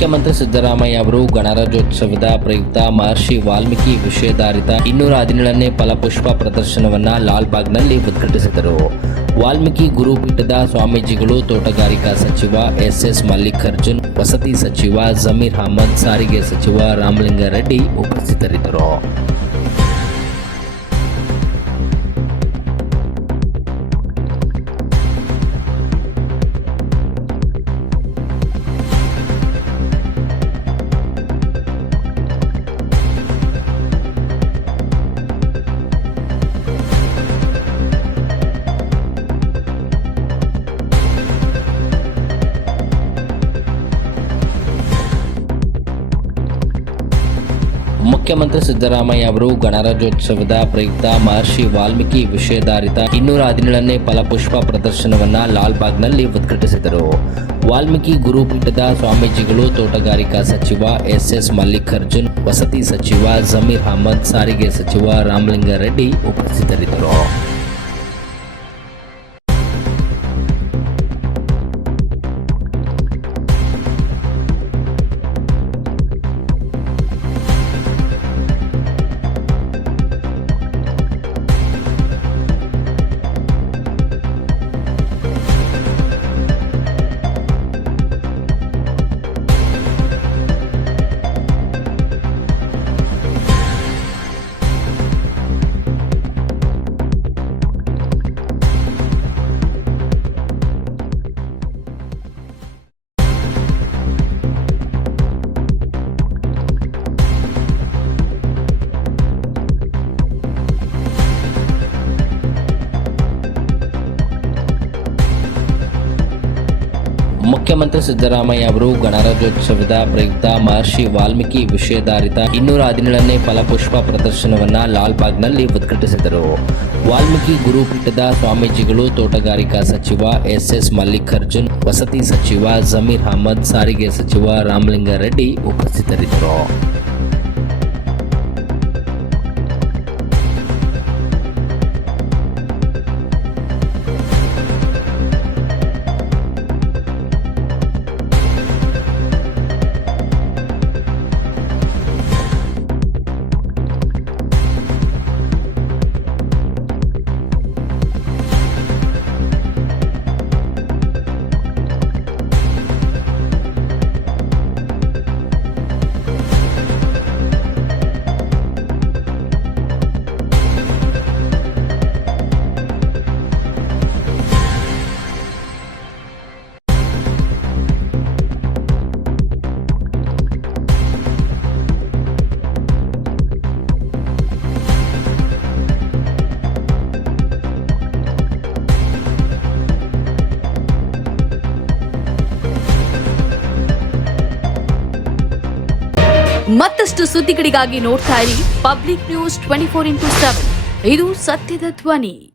ಮುಖ್ಯಮಂತ್ರಿ ಸಿದ್ದರಾಮಯ್ಯ ಅವರು ಗಣರಾಜ್ಯೋತ್ಸವದ ಪ್ರಯುಕ್ತ ಮಹರ್ಷಿ ವಾಲ್ಮೀಕಿ ವಿಷಯಾಧಾರಿತ 217ನೇ ಫಲಪುಷ್ಪ ಪ್ರದರ್ಶನವನ್ನು ಲಾಲ್ಬಾಗ್ನಲ್ಲಿ ಉದ್ಘಾಟಿಸಿದರು. ವಾಲ್ಮೀಕಿ ಗುರುಪೀಠದ ಸ್ವಾಮೀಜಿಗಳು, ತೋಟಗಾರಿಕಾ ಸಚಿವ ಎಸ್ ಮಲ್ಲಿಕಾರ್ಜುನ್, ವಸತಿ ಸಚಿವ ಜಮೀರ್ ಅಹಮದ್, ಸಾರಿಗೆ ಸಚಿವ ರಾಮಲಿಂಗಾರೆಡ್ಡಿ ಉಪಸ್ಥಿತರಿದ್ದರು. ಮುಖ್ಯಮಂತ್ರಿ ಸಿದ್ದರಾಮಯ್ಯ ಅವರು ಗಣರಾಜ್ಯೋತ್ಸವದ ಪ್ರಯುಕ್ತ ಮಹರ್ಷಿ ವಾಲ್ಮೀಕಿ ವಿಷಯಾಧಾರಿತ 217ನೇ ಫಲಪುಷ್ಪ ಪ್ರದರ್ಶನವನ್ನು ಲಾಲ್ಬಾಗ್ನಲ್ಲಿ ಉದ್ಘಾಟಿಸಿದರು. ವಾಲ್ಮೀಕಿ ಗುರುಪೀಠದ ಸ್ವಾಮೀಜಿಗಳು, ತೋಟಗಾರಿಕಾ ಸಚಿವ ಎಸ್ ಮಲ್ಲಿಕಾರ್ಜುನ್, ವಸತಿ ಸಚಿವ ಜಮೀರ್ ಅಹಮದ್, ಸಾರಿಗೆ ಸಚಿವ ರಾಮಲಿಂಗಾರೆಡ್ಡಿ ಉಪಸ್ಥಿತರಿದ್ದರು. ಮುಖ್ಯಮಂತ್ರಿ ಸಿದ್ದರಾಮಯ್ಯ ಅವರು ಗಣರಾಜ್ಯೋತ್ಸವದ ಪ್ರಯುಕ್ತ ಮಹರ್ಷಿ ವಾಲ್ಮೀಕಿ ವಿಷಯಾಧಾರಿತ 217ನೇ ಫಲಪುಷ್ಪ ಪ್ರದರ್ಶನವನ್ನು ಲಾಲ್ಬಾಗ್ನಲ್ಲಿ ಉದ್ಘಾಟಿಸಿದರು. ವಾಲ್ಮೀಕಿ ಗುರುಪೀಠದ ಸ್ವಾಮೀಜಿಗಳು, ತೋಟಗಾರಿಕಾ ಸಚಿವ ಎಸ್ ಮಲ್ಲಿಕಾರ್ಜುನ್, ವಸತಿ ಸಚಿವ ಜಮೀರ್ ಅಹಮದ್, ಸಾರಿಗೆ ಸಚಿವ ರಾಮಲಿಂಗಾರೆಡ್ಡಿ ಉಪಸ್ಥಿತರಿದ್ದರು. ಮತ್ತಷ್ಟು ಸುದ್ದಿಗಳಿಗಾಗಿ ನೋಡ್ತಾ ಇರಿ ಪಬ್ಲಿಕ್ ನ್ಯೂಸ್ 24x7. ಇದು ಸತ್ಯದ ಧ್ವನಿ.